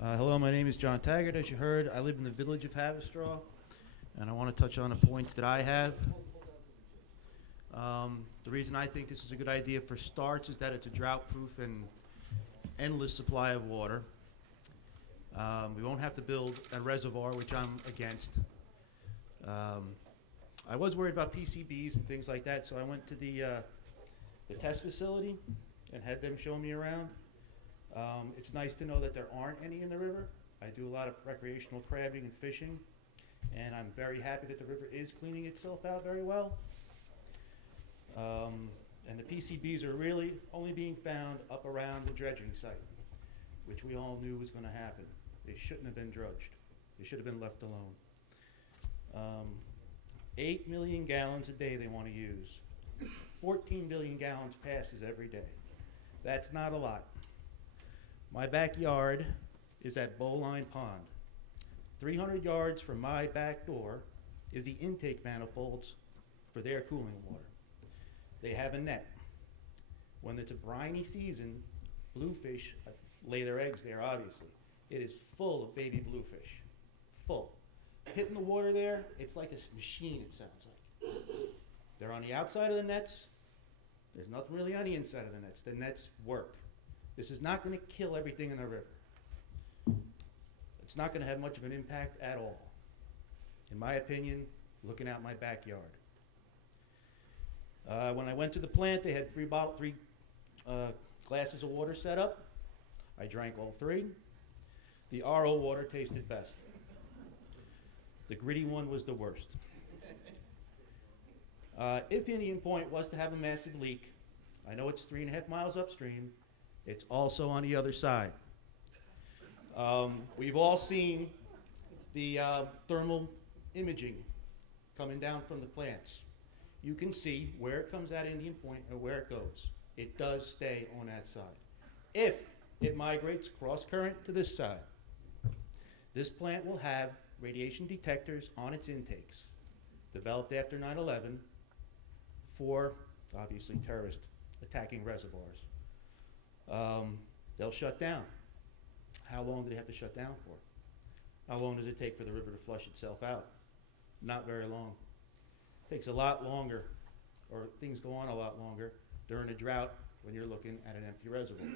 Hello, my name is John Taggart. As you heard, I live in the village of Haverstraw, and I want to touch on the points that I have. The reason I think this is a good idea for starts is that it's a drought-proof and endless supply of water. We won't have to build a reservoir, which I'm against. I was worried about PCBs and things like that, so I went to the test facility and had them show me around. It's nice to know that there aren't any in the river. I do a lot of recreational crabbing and fishing, and I'm very happy that the river is cleaning itself out very well. And the PCBs are really only being found up around the dredging site, which we all knew was going to happen. They shouldn't have been dredged. They should have been left alone. 8 million gallons a day they want to use. 14 billion gallons passes every day. That's not a lot. My backyard is at Bowline Pond. 300 yards from my back door is the intake manifolds for their cooling water. They have a net. When it's a briny season, bluefish lay their eggs there, obviously. It is full of baby bluefish, full. Hitting the water there, it's like a machine, it sounds like. They're on the outside of the nets. There's nothing really on the inside of the nets. The nets work. This is not going to kill everything in the river. It's not going to have much of an impact at all, in my opinion, looking out my backyard. When I went to the plant, they had three glasses of water set up. I drank all three. The RO water tasted best. The gritty one was the worst. If Indian Point was to have a massive leak, I know it's 3.5 miles upstream. It's also on the other side. We've all seen the thermal imaging coming down from the plants. You can see where it comes out of Indian Point and where it goes. It does stay on that side. If it migrates cross current to this side, this plant will have radiation detectors on its intakes, developed after 9/11 for, obviously, terrorists attacking reservoirs. They'll shut down. How long do they have to shut down for? How long does it take for the river to flush itself out? Not very long. It takes a lot longer, or things go on a lot longer during a drought when you're looking at an empty reservoir.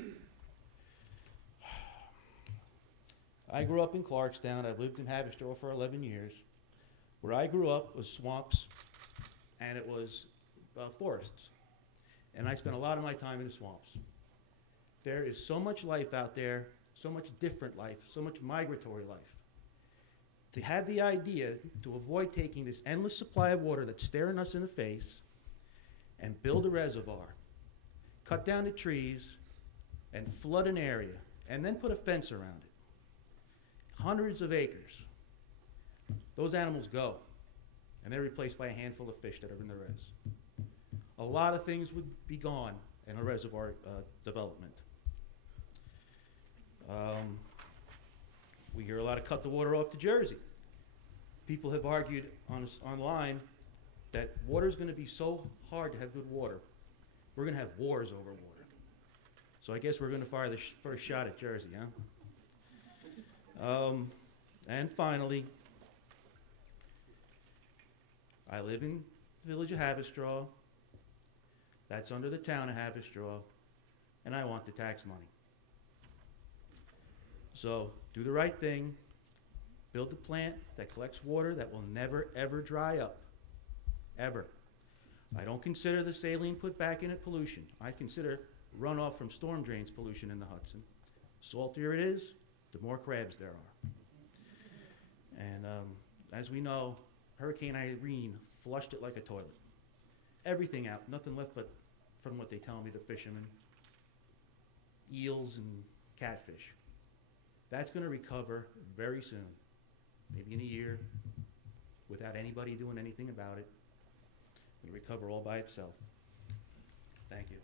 I grew up in Clarkstown. I've lived in Haverstraw for 11 years. Where I grew up was swamps, and it was forests. And I spent a lot of my time in the swamps. There is so much life out there, so much different life, so much migratory life. To have the idea to avoid taking this endless supply of water that's staring us in the face and build a reservoir, cut down the trees, and flood an area, and then put a fence around it. Hundreds of acres. Those animals go, and they're replaced by a handful of fish that are in the res. A lot of things would be gone in a reservoir development. We hear a lot of cut the water off to Jersey. People have argued online that water is going to be so hard to have good water, we're going to have wars over water. So I guess we're going to fire the first shot at Jersey, huh? And finally, I live in the village of Haverstraw. That's under the town of Haverstraw, and I want the tax money. So do the right thing. Build a plant that collects water that will never, ever dry up, ever. I don't consider the saline put back in it pollution. I consider runoff from storm drains pollution in the Hudson. Saltier it is, the more crabs there are. And as we know, Hurricane Irene flushed it like a toilet. Everything out, nothing left but, from what they tell me, the fishermen, eels and catfish. That's going to recover very soon, maybe in a year, without anybody doing anything about it. It'll recover all by itself. Thank you.